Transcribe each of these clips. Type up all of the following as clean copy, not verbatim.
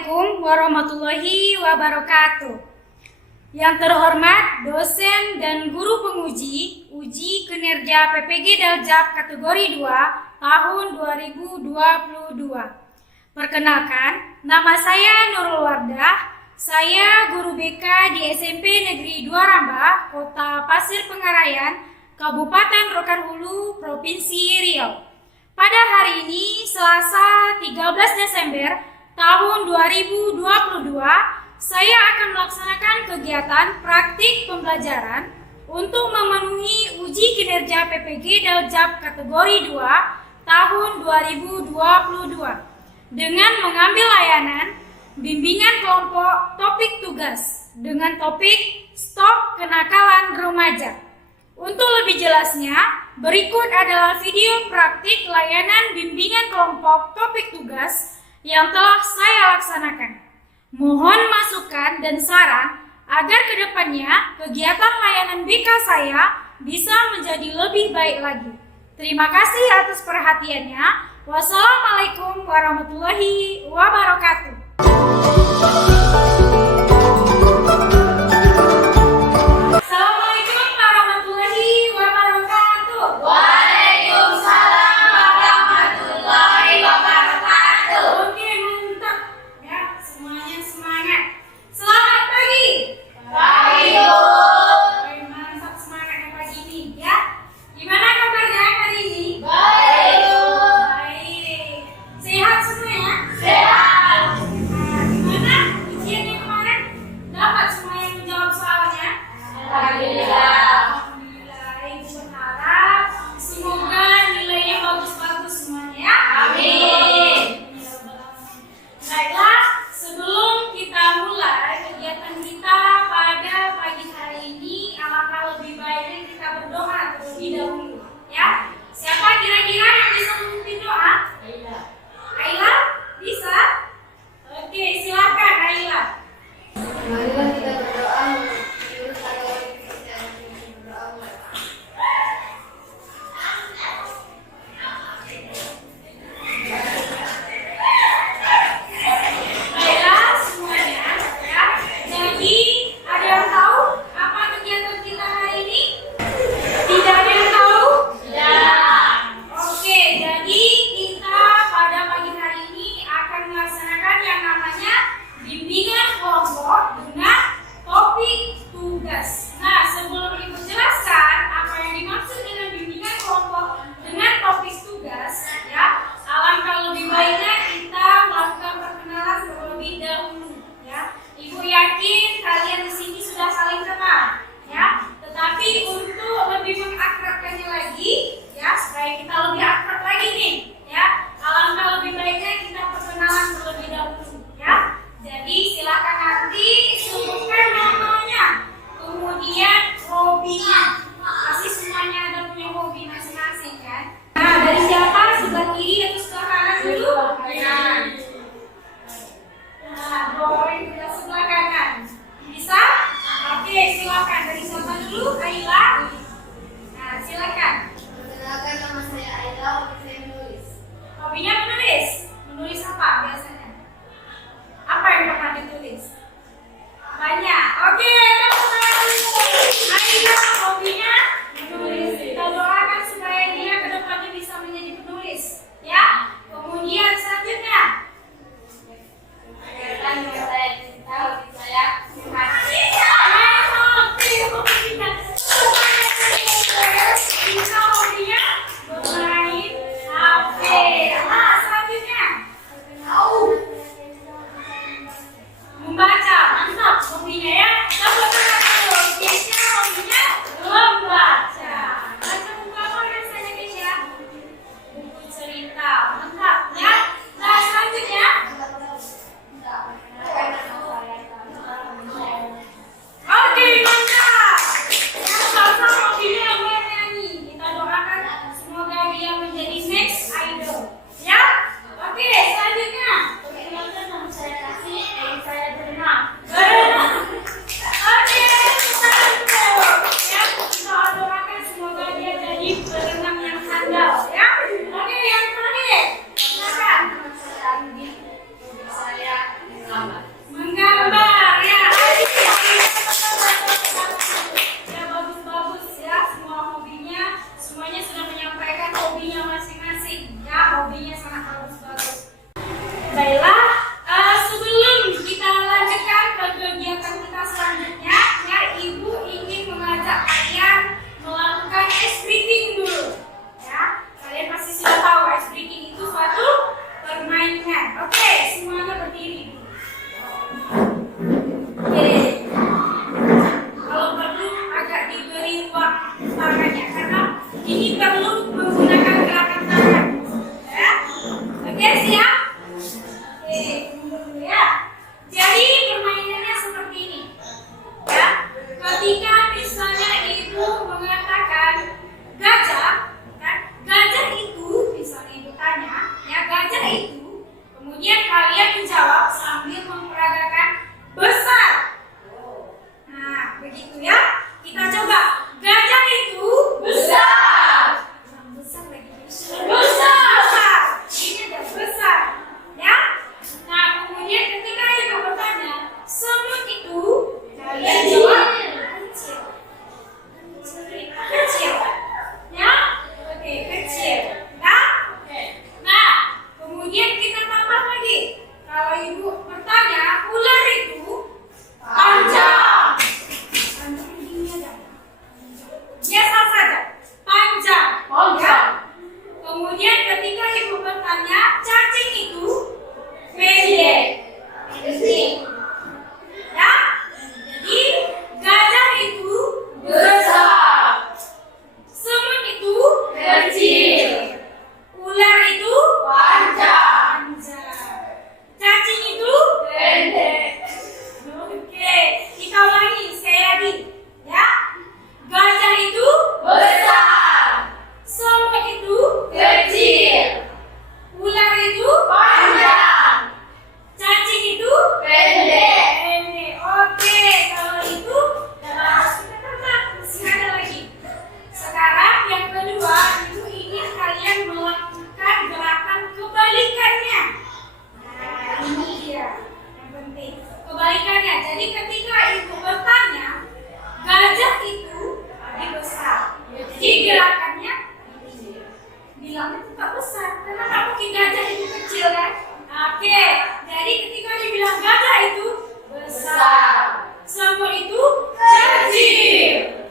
Assalamualaikum warahmatullahi wabarakatuh. Yang terhormat dosen dan guru penguji uji kinerja PPG Daljab kategori 2 tahun 2022. Perkenalkan, nama saya Nurul Wardah. Saya guru BK di SMP Negeri 2 Rambah, Kota Pasir Pengarayan, Kabupaten Rokan Hulu, Provinsi Riau. Pada hari ini, Selasa 13 Desember tahun 2022, saya akan melaksanakan kegiatan praktik pembelajaran untuk memenuhi uji kinerja PPG Daljab kategori 2 tahun 2022 dengan mengambil layanan bimbingan kelompok topik tugas dengan topik Stop Kenakalan Remaja. Untuk lebih jelasnya, berikut adalah video praktik layanan bimbingan kelompok topik tugas yang telah saya laksanakan. Mohon masukan dan saran agar kedepannya kegiatan layanan BK saya bisa menjadi lebih baik lagi. Terima kasih atas perhatiannya. Wassalamualaikum warahmatullahi wabarakatuh. Assalamualaikum warahmatullahi wabarakatuh. Waalaikumsalam warahmatullahi wabarakatuh. Oke, mantap. Ya, semuanya semangat. Selamat pagi. Pagi, Bu. Oke, mantap semangatnya pagi ini ya. Gimana kabarnya hari ini? Baik, Bu. Baik. Sehat semuanya? Sehat. Gimana ujiannya kemarin? Dapat semua yang menjawab soalnya? Alhamdulillah. Alhamdulillah. Ibu berharap semoga nilainya bagus-bagus semuanya ya. Amin. Baiklah, sebelum kita mulai kegiatan kita pada pagi hari ini, alangkah lebih baiknya kita berdoa terlebih dahulu ya. Siapa kira-kira yang bisa memimpin doa? Aila, bisa? Oke, silakan Aila. Marilah kita berdoa menurut agama Kristen. Berdoa. Baiklah semuanya ya. Jadi ada yang tahu apa kegiatan kita hari ini? Tidak ada yang tahu? Oke, jadi kita pada pagi hari ini akan melaksanakan yang namanya bimbingan kelompok dengan topik tugas. Nah, sebelum Ibu jelaskan apa yang dimaksud dengan bimbingan kelompok dengan topik tugas, ya, alangkah lebih baiknya kita melakukan perkenalan terlebih dahulu, ya. Ibu yakin kalian di sini sudah saling kenal, ya. Tetapi untuk lebih mengakrabkannya lagi, ya, supaya kita lebih akrab lagi nih, ya, alangkah lebih baiknya kita perkenalan terlebih dahulu, ya. Jadi silakan nanti sebutkan namanya, kemudian hobinya. Pasti semuanya ada punya hobi masing-masing kan? Nah, dari siapa? Sebelah kiri atau sebelah kanan dulu? Nah, boleh kita sebelah kanan. Bisa? Oke, silakan. Dari siapa dulu? Aila. Nah, silakan. Perkenalkan, nama saya Aida, hobi saya menulis. Hobinya menulis. Menulis apa biasanya? Apa yang pernah ditulis? Banyak. Oke, tepuk tangan dulu. Aila hobinya menulis. Kita doakan supaya dia ke depannya bisa menjadi penulis, ya. Kemudian selanjutnya. Perkenalkan, nama saya Cinta, hobi saya Hobi. Bisa hobinya bermain HP. Nah, selanjutnya membaca. Mantap hobinya ya. Tepuk tangan dulu. Keisha hobinya Menggambar ya. Ya bagus-bagus ya semua hobinya. Semuanya sudah menyampaikan hobinya masing-masing. Ya hobinya sangat bagus-bagus. Baiklah, sebelum kita lanjutkan ke kegiatan kita selanjutnya, ya Ibu ingin mengajak kalian melakukan ice breathing dulu. Ya, kalian pasti sudah tahu ice breathing itu suatu permainan. Oke, semuanya berdiri. Oke. Kalau perlu agak diberi ruang tangannya karena ini perlu menggunakan gerakan tangan. Ya. Oke, siap? Oke, tunggu dulu ya. Jadi permainannya seperti ini. Ya. Ketika misalnya Ibu mengatakan gajah, kan? Gajah itu misalnya Ibu tanya, ya gajah itu, kemudian kalian menjawab sambil memperagakan besar. Nah, begitu ya. Kita coba. Gajah itu besar. Besar lagi. Besar. Ini ada besar. Ya. Nah, kemudian ketika Ibu bertanya, semut itu, kalian jawab kecil. Kecil. Ya. Oke, kecil. Nah. Nah, kemudian kita tambah lagi. Kalau Ibu bertanya, ular itu panjang. Panjang begini aja. Biasa saja. Panjang. Ya. Kemudian ketika Ibu bertanya, cacing itu pendek. Pendek. Ya. Jadi gajah itu besar. Semut itu kecil. Ular itu panjang. Cacing itu pendek. Oke, kita ulangi sekali lagi. Ya. Gajah itu besar. Semut itu kecil. Ular itu panjang. Cacing itu pendek. Pendek. Oke, kalau itu harus kita tambah. Masih ada lagi. Sekarang yang kedua, Ibu ingin kalian melakukan gerakan kebalikannya. Nah, ini dia yang penting. Kebalikannya. Jadi ketika Ibu bertanya, gajah itu lebih besar. Jadi gerakannya bilangnya tetap besar. Karena tak mungkin gajah itu kecil kan? Oke. Jadi ketika dibilang gajah itu besar. Semut itu kecil.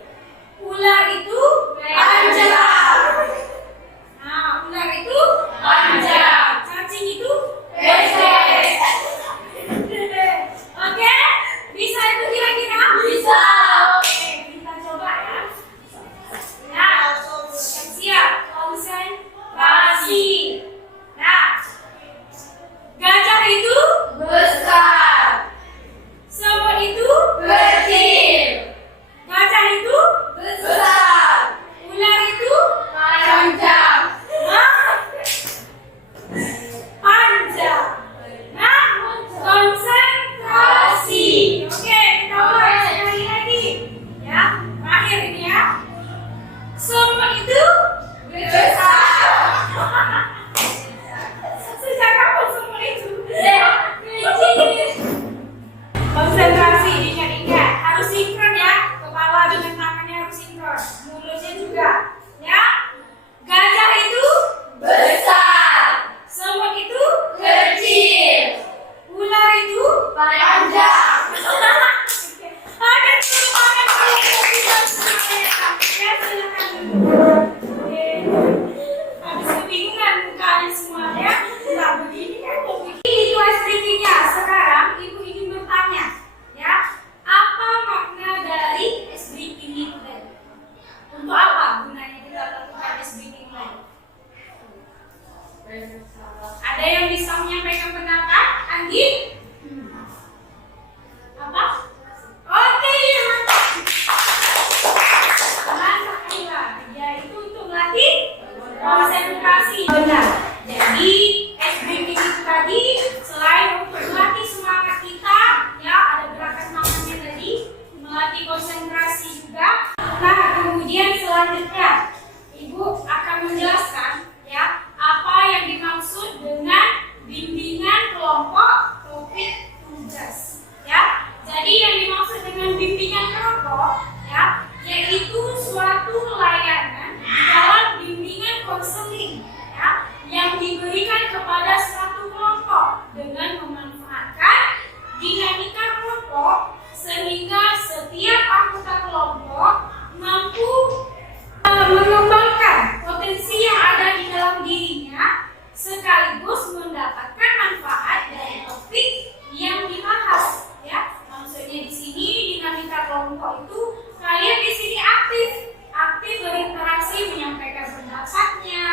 Ular itu panjang. Nah, ular itu panjang. Cacing itu pendek. Oke? Bisa itu kira-kira? Bisa. Oke, kita coba ya. Nah, siap. Konsentrasi. Nah, gajah itu besar. Semut itu kecil. Gajah itu besar. Ular itu panjang. Panjang. Nah, konsentrasi. Oke, kita mulai sekali lagi. Ya, terakhir ini ya. Semut itu besar. Sejak kapan semut itu? Kecil. Konsentrasi, ingat-ingat. Harus sinkron ya. Kepala dengan tangannya harus sinkron. Mulutnya juga. Ya. Gajah itu besar. Semut itu kecil. Ular itu panjang. Ada dulu tangan kalau bisa semuanya. Ya silakan dulu. Habis kebingungan mukanya semua ya. Nah begini kan. Itu ice breathing-nya. Sekarang Ibu ingin bertanya, ya, apa makna dari ice breathing itu? Untuk apa gunanya kita lakukan ice breathing lain? Ada yang bisa menyampaikan pendapat? Anggi? tugas. Ya, jadi yang dimaksud dengan bimbingan kelompok, ya, yaitu suatu layanan di dalam bimbingan konseling, ya, yang diberikan kepada suatu kelompok dengan memanfaatkan dinamika kelompok sehingga setiap anggota kelompok mampu mengembangkan potensi yang ada di dalam dirinya sekaligus mendapatkan manfaat dari topik yang dibahas. Ya, maksudnya di sini dinamika kelompok itu kalian di sini aktif berinteraksi, menyampaikan pendapatnya,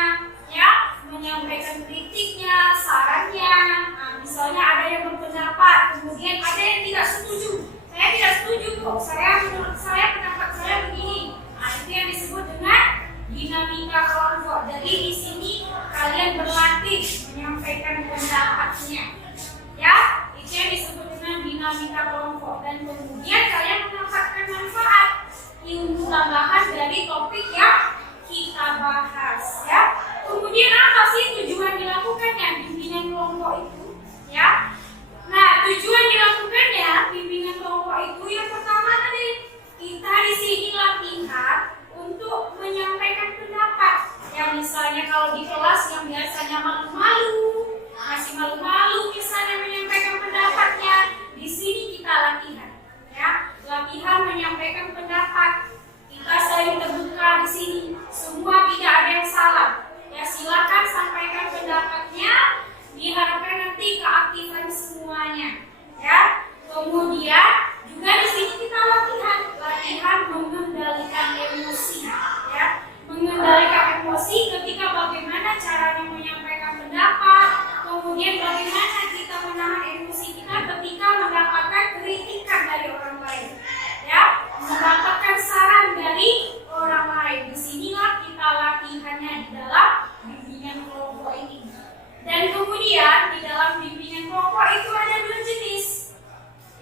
ya, menyampaikan kritiknya, sarannya. Nah, misalnya ada yang berpendapat, kemudian ada yang tidak setuju. Saya tidak setuju kok. Menurut saya pendapat saya begini. Nah, itu yang disebut dengan dinamika kelompok. Jadi di sini kalian berlatih menyampaikan pendapatnya. Ya, itu yang disebut dengan dinamika kelompok. Dan kemudian kalian mendapatkan manfaat ilmu tambahan dari topik yang kita bahas. Ya. Kemudian apa sih tujuan dilakukannya bimbingan kelompok itu? Ya. Nah, tujuan dilakukannya bimbingan kelompok itu yang pertama tadi kita di sini latihan untuk menyampaikan pendapat. Yang misalnya kalau di kelas yang biasanya masih malu-malu misalnya menyampaikan pendapatnya, di sini kita latihan. Ya, latihan menyampaikan pendapat. Kita saling terbuka di sini. Semua tidak ada yang salah. Ya, silakan sampaikan pendapatnya. Diharapkan nanti keaktifan semuanya. Ya. Kemudian juga di sini kita latihan mengendalikan emosi. Ya. Mengendalikan emosi ketika bagaimana caranya menyampaikan pendapat. Kemudian bagaimana kita menahan emosi kita ketika mendapatkan kritikan dari orang lain. Ya, mendapatkan saran dari orang lain. Disinilah kita latihannya di dalam bimbingan kelompok ini. Dan kemudian di dalam bimbingan kelompok itu ada dua jenis.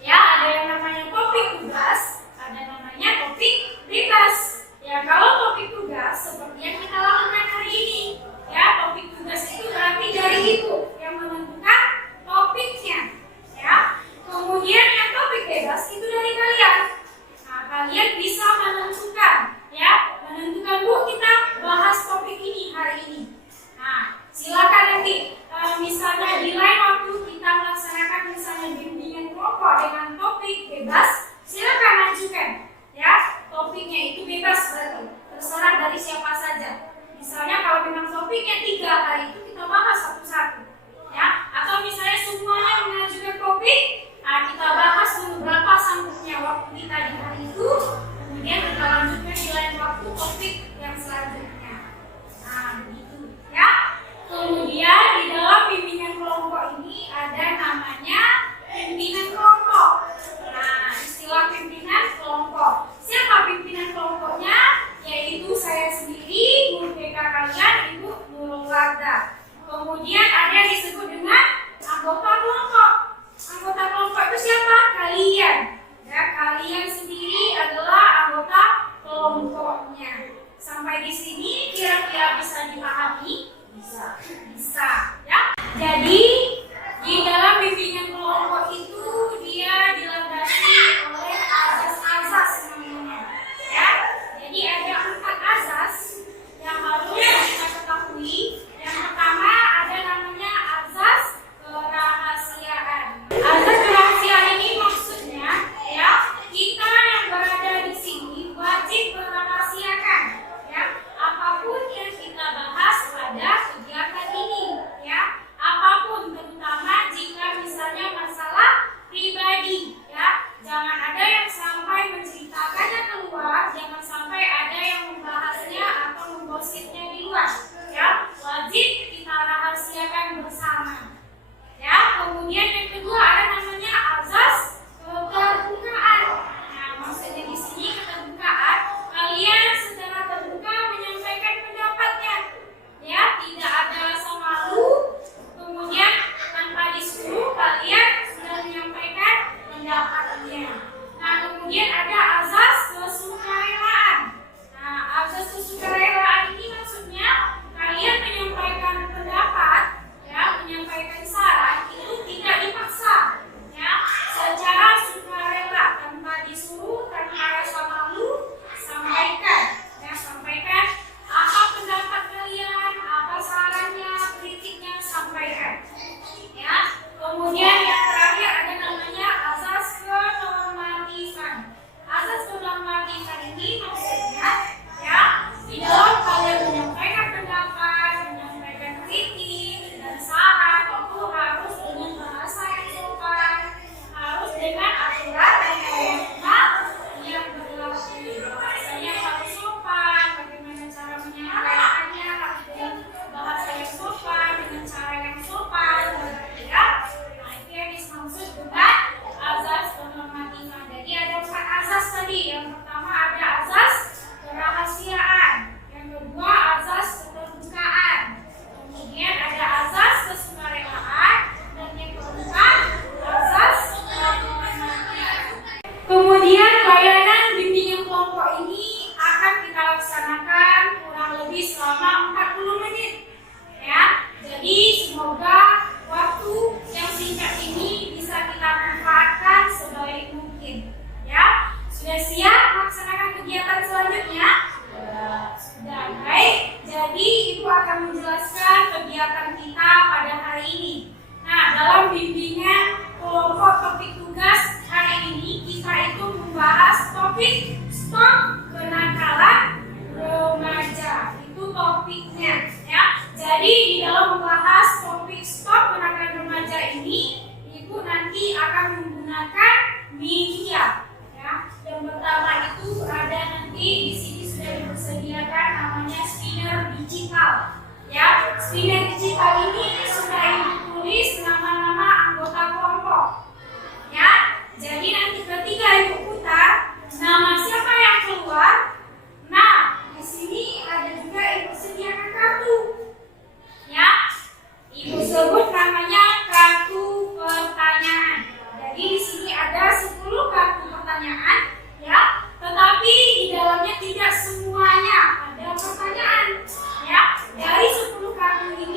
Ya, ada yang namanya topik tugas, ada namanya topik bebas. Ya, kalau topik tugas seperti yang kita lakukan hari ini. Ya, topik tugas itu berarti dari itu yang menentukan topiknya. Ya, kemudian yang topik bebas itu dari kalian. Nah, kalian bisa menentukan, ya, Bu, kita bahas topik ini hari ini. Nah, silakan nanti misalnya di lain waktu kita melaksanakan misalnya bimbingan kelompok dengan topik bebas, silakan ajukan, ya, topiknya itu bebas berarti terserah dari siapa saja. Misalnya kalau memang topiknya 3 hari itu kita bahas satu-satu, ya, atau misalnya semuanya mengajukan topik, nah kita bahas dulu berapa sanggupnya waktu kita di hari itu, kemudian kita lanjutkan di lain waktu topik yang selanjutnya. Nah, begitu, ya. Kemudian di dalam bimbingan kelompok ini ada namanya bimbingan kelompok. Nah, media. Ya, yang pertama itu ada nanti di sini sudah disediakan namanya spinner digital. Ya, spinner digital ini sudah ditulis nama-nama anggota kelompok. Ya, jadi nanti ketika ibu putar, nama siapa yang keluar? Nah, di sini ada juga ibu sediakan kartu. Ya, ibu sebut namanya kartu pertanyaan. Jadi di sini ada 10 kartu pertanyaan, ya. Tetapi di dalamnya tidak semuanya ada pertanyaan, ya. Dari 10 kartu ini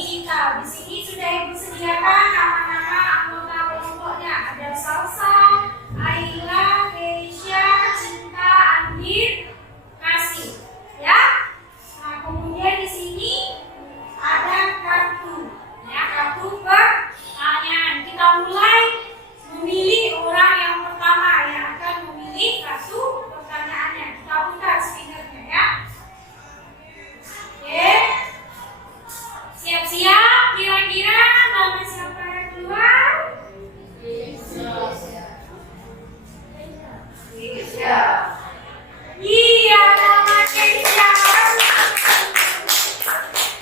digital. Di sini sudah Ibu sediakan nama-nama anggota kelompoknya. Ada Salsa, Aila, Keisha, Cinta, Andin, Kasih. Ya. Nah, kemudian di sini ada kartu. Ya, kartu pertanyaan. Kita mulai memilih orang yang pertama yang akan memilih kartu pertanyaannya. Kita putar spinnernya ya. Oke. Siap-siap. Kira-kira nama siapa yang keluar? Iya, nama Keisha.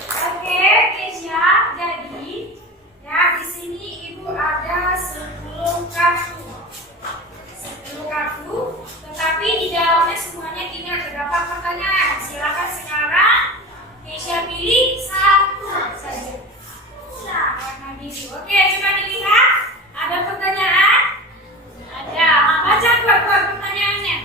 Oke, Keisha. Jadi, ya di sini Ibu ada 10 kartu. 10 kartu, tetapi di dalamnya semuanya tidak terdapat pertanyaan. Silakan sekarang Keisha pilih satu saja. Nah, warna biru. Oke, coba dilihat. Ada pertanyaan? Ada. Baca buat pertanyaannya.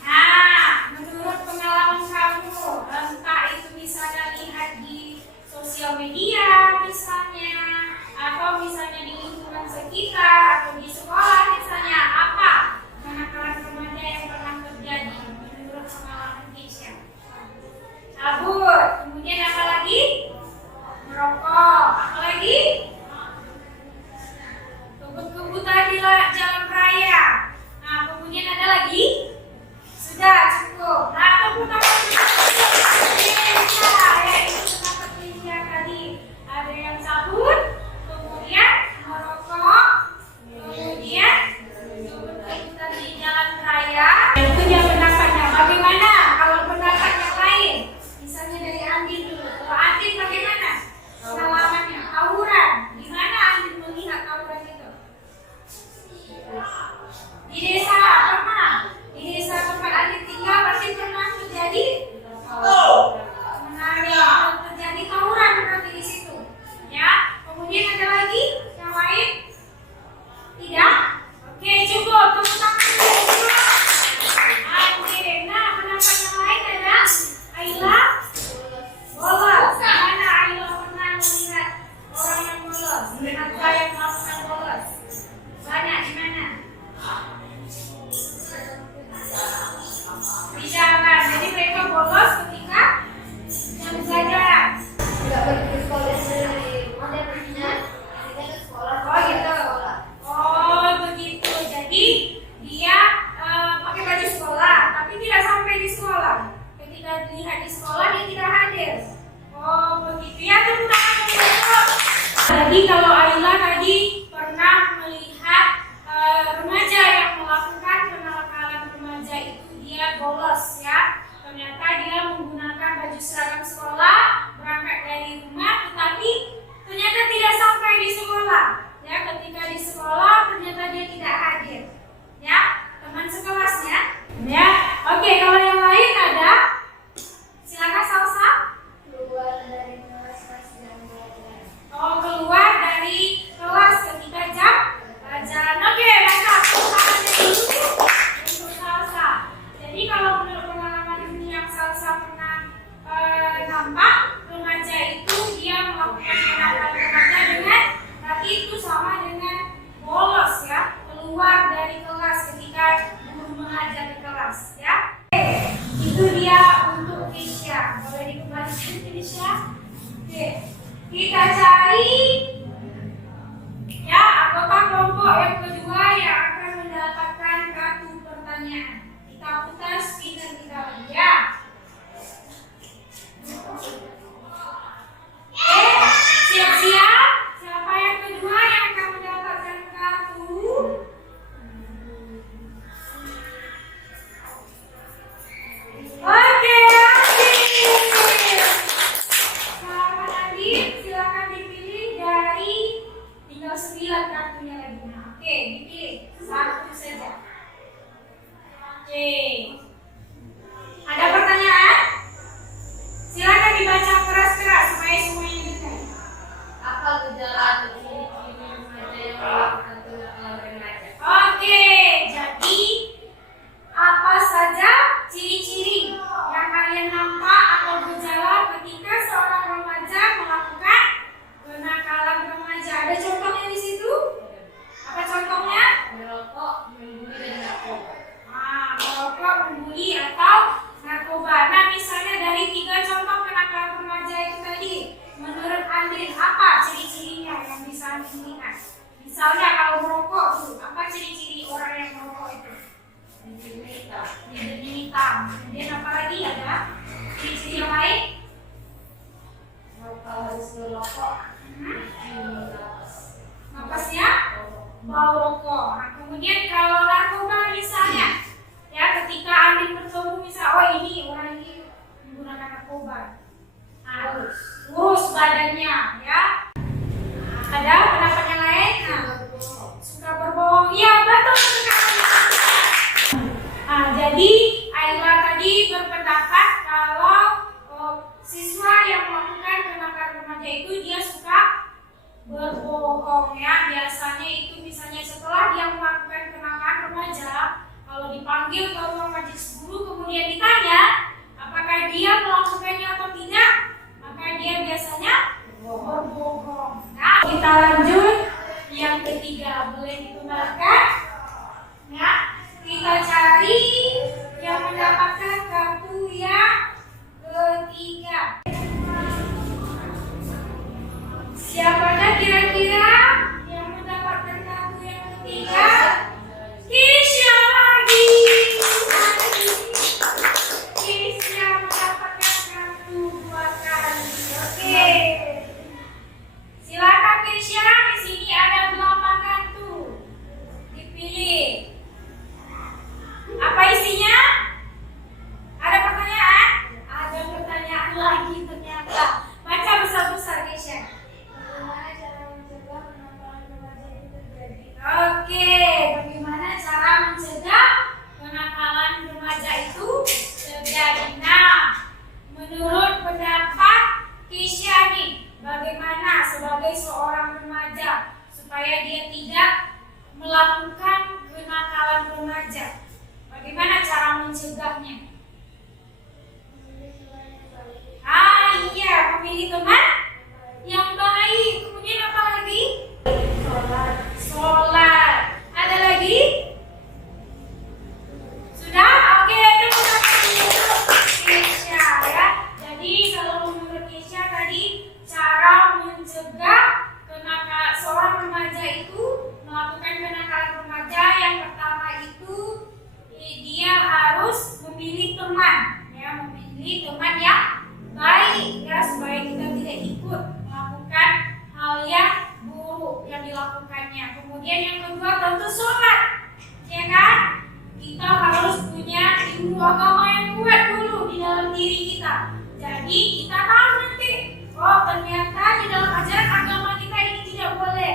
Nah, menurut pengalaman kamu, entah itu misalnya lihat di sosial media misalnya, atau misalnya di lingkungan sekitar, atau di sekolah misalnya, apa kenakalan remaja yang pernah terjadi menurut pengalaman Keisha? Cabut, kemudian apa lagi? Merokok, apa lagi? Kebut-kebutan di jalan raya. Nah, kemudian ada lagi? Sudah cukup. Nah, tepuk tangan. Ya, itu seperti Keisha tadi. Ada yang cabut, kemudian merokok, kemudian kebut-kebutan di jalan raya. Itu dia pendapatnya. Bagaimana kalau pendapat yang lain? Misalnya dari Andin dulu. Kalau Andin bagaimana pengalamannya? Tawuran. Gimana Andin melihat tawuran itu? Di desa pernah? Di desa tempat Andin tinggal pasti pernah terjadi menarik terjadi tawuran berarti di situ. Ya. Kemudian ada lagi yang lain? Tidak? Oke, cukup. Tepuk tangan. Oke, nah pendapat yang lain ada Aila? Bolos. Mana Aila pernah melihat orang yang bolos? Ada yang melakukan bolos? Banyak di mana? Di jalan. Jadi mereka bolos ketika jam pelajaran. Tidak pergi ke sekolah sendiri. Mana perginya? Kita ke sekolah. Oh gitu. Oh begitu. Jadi dia pakai baju sekolah, tapi tidak sampai di sekolah. Ketika dilihat di sekolah dia tidak hadir. Oh begitu ya, tepuk tangan untuk. Jadi kalau Aila tadi pernah melihat remaja yang melakukan penakalan remaja itu dia bolos ya. Ternyata dia menggunakan baju seragam sekolah, berangkat dari rumah, tetapi ternyata tidak sampai di sekolah. Ya, ketika di sekolah ternyata dia tidak hadir. Ya, teman sekelasnya. Ya, oke. Kalau yang lain ada, silakan Salsa. Keluar dari kelas dan belajar. Oh, keluar dari kelas ketika jam pelajaran. Oke, baiklah. Tangannya dulu untuk Salsa. Jadi kalau menurut pengalaman yang Salsa pernah nampak, remaja itu dia melakukan penakalan remaja dengan berarti itu sama dengan bolos ya, keluar dari kelas ketika guru mengajar di kelas ya. Oke, itu dia untuk Keisha. Boleh dikembalikan Keisha? Oke, kita cari ya anggota kelompok yang kedua yang akan mendapatkan kartu pertanyaan. Kita putar spinner kita lagi ya. Siap-siap. Siapa yang kedua yang akan mendapatkan kartu? Oke, Andin. Selamat Andin, silakan dipilih dari tinggal 9 kartunya lagi. Nah, oke, dipilih satu saja. Oke. Ada pertanyaan? Nah, lurus badannya ya. Ada pendapat yang lain? Nah, suka berbohong. Iya, betul sekali. Nah, jadi Ayla tadi berpendapat kalau siswa yang melakukan kenakalan remaja itu dia suka berbohong ya. Biasanya itu misalnya setelah dia melakukan kenakalan remaja, kalau dipanggil ke ruang majelis guru kemudian ditanya apakah dia melakukannya atau tidak, maka dia biasanya berbohong. Nah, kita lanjut yang ketiga, boleh dikembalikan ya. Kita cari yang mendapatkan kartu yang ketiga. Siapakah kira-kira yang mendapatkan kartu yang ketiga? Kisha lagi. Kisha mendapatkan kartu 2 kali. Oke. Silakan Kisha, di sini ada 8 kartu. Dipilih. Apa isinya? Ada pertanyaan? Ada pertanyaan lagi ternyata. Baca besar-besar Kisha. Bagaimana cara mencegah kenakalan remaja itu terjadi? Oke, bagaimana cara mencegah kenakalan remaja itu terjadi? Nah, menurut pendapat Kisha nih, bagaimana sebagai seorang remaja supaya dia tidak melakukan kenakalan remaja? Bagaimana cara mencegahnya? Iya, memilih teman yang baik. Kemudian apa lagi? Sholat. Ada lagi? Sudah? Oke, itu menurut Kisha ya. Jadi kalau menurut Kisha tadi cara mencegah kenakalan seorang remaja itu melakukan kenakalan remaja, yang pertama itu dia harus memilih teman ya, memilih teman yang baik ya, supaya kita tidak ikut melakukan hal yang buruk yang dilakukannya. Kemudian yang kedua tentu sholat ya kan, kita harus punya ilmu agama yang kuat dulu di dalam diri kita. Jadi kita tahu nanti, oh ternyata di dalam ajaran agama kita ini tidak boleh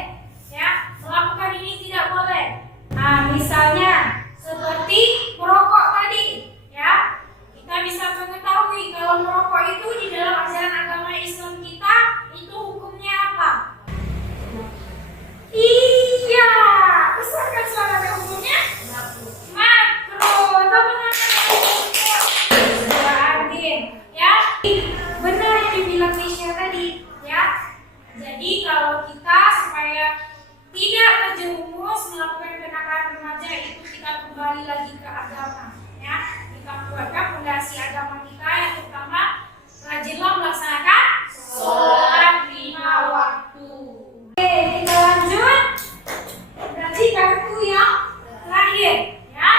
ya, melakukan ini tidak boleh. Nah, misalnya seperti merokok tadi ya, kita bisa mengetahui kalau merokok itu di dalam ajaran agama Islam kita itu hukumnya apa? Iya, besar kan suaranya hukumnya? Makruh. Teman-teman ya, benar yang dibilang Kisha tadi ya. Jadi kalau kita supaya tidak terjerumus melakukan kenakalan remaja itu, kita kembali lagi ke agama ya. Kita kuatkan fondasi agama kita, yang pertama rajinlah melaksanakan sholat 5 waktu. Oke, kita lanjut. Berarti kartu yang terakhir ya.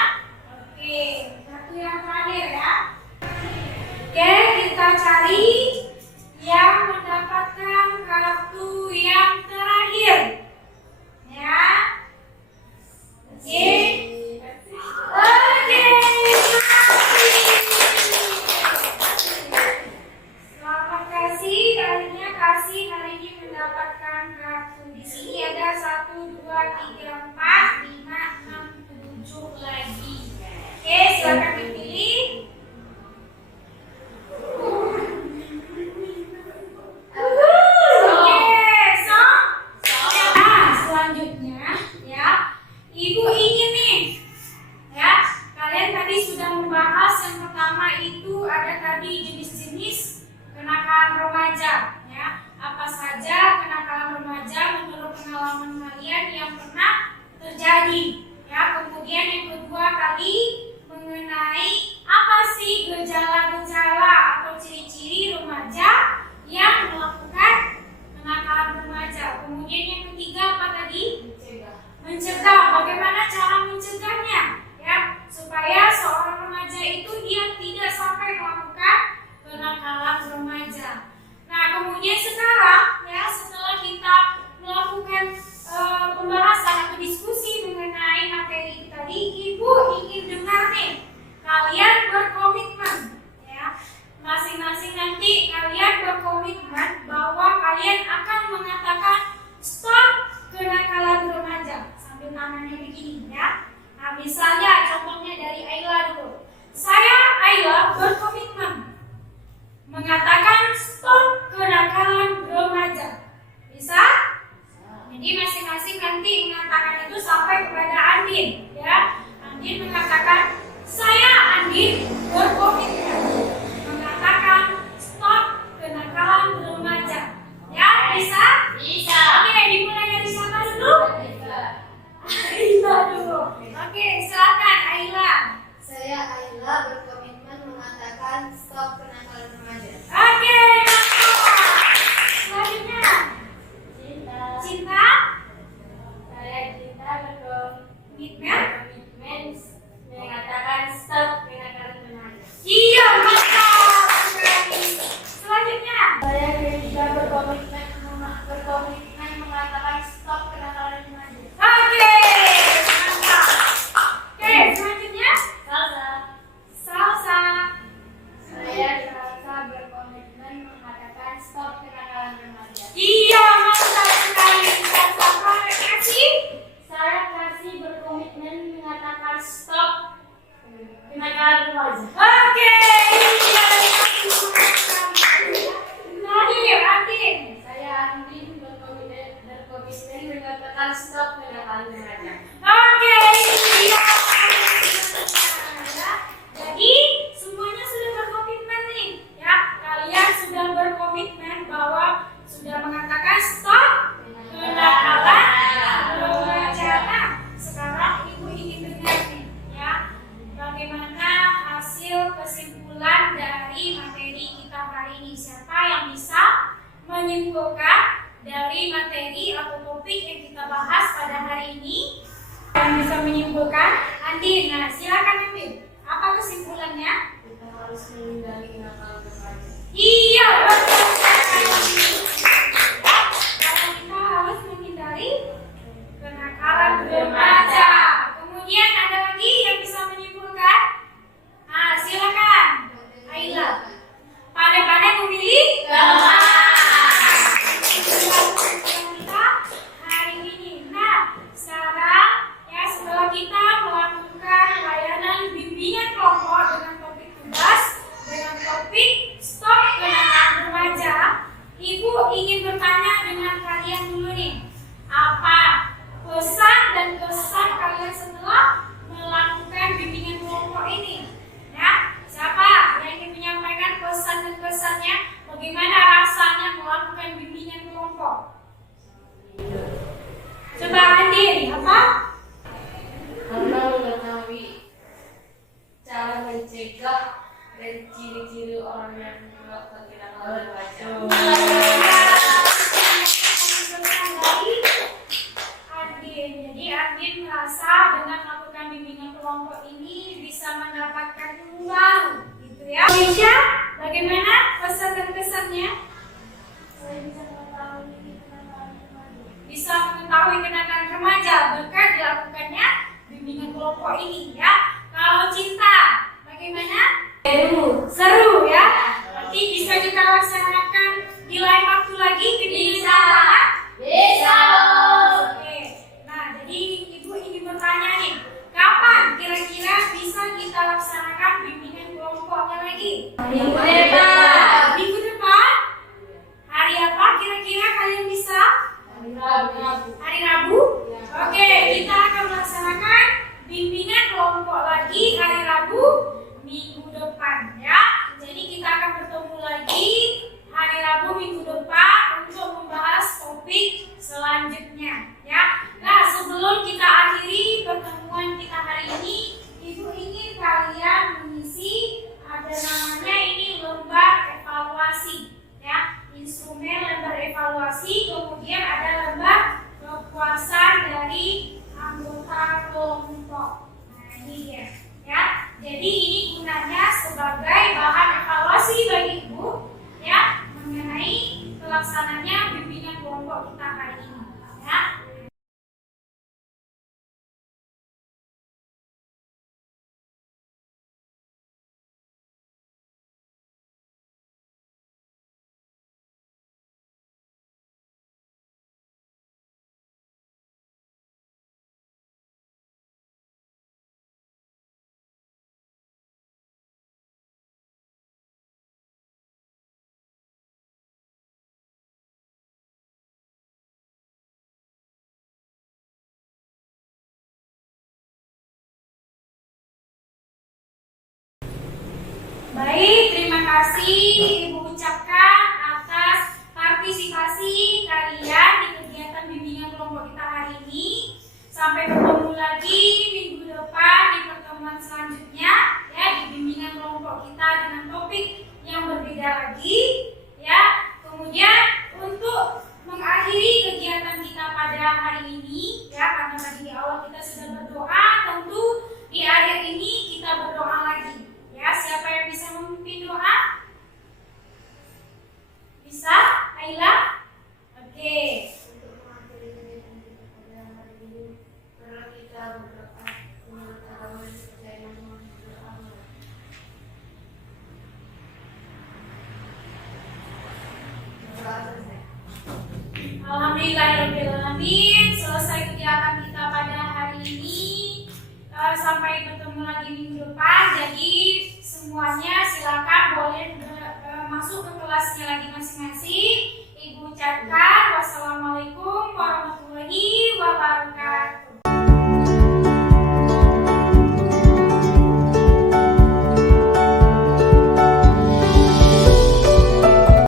Oke, kartu yang terakhir ya. Oke, kita cari yang mendapatkan kartu yang terakhir ya. Oke. Selamat kasih, hari ini mendapatkan kartu. Di sini ada 1, 2, 3, 4, 5, 6, 7 lagi. Oke, silakan dipilih. Selanjutnya ya, Ibu ingin nih ya, kalian tadi sudah membahas yang pertama itu ada tadi jenis-jenis kenakalan remaja ya. Apa saja kenakalan remaja menurut pengalaman kalian yang pernah terjadi ya. Kemudian yang kedua tadi mengenai apa sih gejala-gejala atau ciri-ciri remaja yang melakukan kenakalan remaja. Kemudian yang ketiga apa tadi? Mencegah. Bagaimana cara mencegahnya ya, supaya seorang remaja itu dia tidak sampai melakukan kenakalan remaja. Nah, kemudian sekarang ya, setelah kita melakukan pembahasan atau diskusi mengenai materi tadi, Ibu ingin dengar nih kalian berkomitmen ya, masing-masing nanti kalian berkomitmen bahwa kalian akan mengatakan stop kenakalan remaja sambil tangannya begini ya. Nah, misalnya contohnya dari Ayla dulu. Saya Ayla berkomitmen mengatakan stop kenakalan remaja. Bisa? Jadi masing-masing nanti mengatakan itu sampai kepada Andin ya. Andin mengatakan, saya Andin berkomitmen mengatakan stop kenakalan remaja. Ya, bisa? Bisa. Oke, dimulai dari siapa dulu? Ayla dulu. Oke, silakan Ayla. Saya Ayla berkomitmen mengatakan stop kenakalan remaja. Oke, mantap. Selanjutnya, Cinta. Saya Cinta Komitmen. mengatakan stop kenakalan remaja. Iya, mantap sekali. Selanjutnya, Saya juga berkomitmen mengatakan stop kenakalan remaja. oke, mantap. Oke, selanjutnya, Salsa. Salsa. Saya Salsa berkomitmen mengatakan stop kenakalan remaja. Iya, mantap sekali. Salsa, kasih. Saya Kasih berkomitmen mengatakan stop kenakalan remaja. Oke, iya, Nadir, Andin. Saya Andin berkomitmen mengatakan stop kenakalan remaja. Oke, iya. Jadi semuanya sudah berkomitmen nih, ya. Kalian sudah berkomitmen bahwa sudah mengatakan stop kenakalan remaja. Nah, sekarang ibu ingin dengar nih, ya. Bagaimana hasil kesimpulan dari materi kita hari ini? Siapa yang bisa menyimpulkan dari materi atau topik yang kita bahas pada hari ini? Yang bisa menyimpulkan? Andin, nah silakan Andin. Apa kesimpulannya? Kita harus menghindari kenakalan remaja. Iya, betul sekali. Kalau kita harus menghindari kenakalan remaja. Kemudian ada lagi yang bisa menyimpulkan? Nah, silakan. Ayla. Pandai-pandai memilih Teman. kita hari ini. Nah, sekarang ya setelah kita melakukan layanan bimbingan kelompok dengan topik tugas dengan topik stop kenakalan remaja, ibu ingin bertanya dengan kalian dulu nih, apa pesan dan kesan kalian setelah melakukan bimbingan kelompok ini? Ya, siapa yang ingin menyampaikan pesan dan kesannya? Bagaimana rasanya melakukan bimbingan kelompok? Coba Andin, apa? Karena mengetahui cara mencegah dan ciri-ciri orang yang melakukan kenakalan remaja. Andin, jadi Andin merasa dengan melakukan bimbingan kelompok ini bisa mendapatkan ilmu baru, gitu ya. Aisyah, bagaimana pesan dan kesannya? Saya bisa mengetahui kenakalan remaja. Bisa mengetahui kenakalan remaja berkat dilakukannya bimbingan kelompok ini ya. Kalau Cinta, bagaimana? Seru ya. Nanti bisa kita laksanakan di lain waktu lagi bimbingan Bisa. kelompok. Bisa. Oke. Nah, jadi ibu ingin bertanya nih, kapan kira-kira bisa kita laksanakan bimbingan kelompoknya lagi? Minggu depan. Minggu depan? Hari apa kira-kira kalian bisa? Hari Rabu? Oke, kita akan melaksanakan bimbingan kelompok lagi hari Rabu minggu depan ya. Jadi kita akan bertemu lagi hari Rabu minggu depan untuk membahas topik selanjutnya ya. Nah, sebelum kita akhiri pertemuan kita hari ini, ibu ingin kalian mengisi ada namanya ini lembar evaluasi ya. Instrumen lembar evaluasi, kemudian ada lembar kepuasan dari anggota kelompok. Nah, ini dia ya. Jadi ini gunanya sebagai bahan evaluasi bagi ibu ya mengenai pelaksananya bimbingan kelompok kita hari ini ya. Baik, terima kasih Ibu ucapkan atas partisipasi kalian di kegiatan bimbingan kelompok kita hari ini. Sampai bertemu lagi minggu depan di pertemuan selanjutnya ya, di bimbingan kelompok kita dengan topik yang berbeda lagi ya. Kemudian untuk mengakhiri kegiatan kita pada hari ini ya, karena tadi di awal kita sudah berdoa, tentu di akhir ini kita berdoa lagi ya. Siapa yang bisa memimpin doa? Bisa? Aila? Oke. Untuk mengakhiri kegiatan kita pada hari ini, mari kita berdoa menurut agama yang dipercaya Muhammad berdoa. Berdoa selesai. Alhamdulillahirrahmanirrahim. Selesai kegiatan kita pada hari ini. Sampai bertemu lagi minggu depan. Jadi semuanya silakan boleh masuk ke kelasnya lagi masing-masing. Ibu ucapkan wassalamualaikum warahmatullahi wabarakatuh.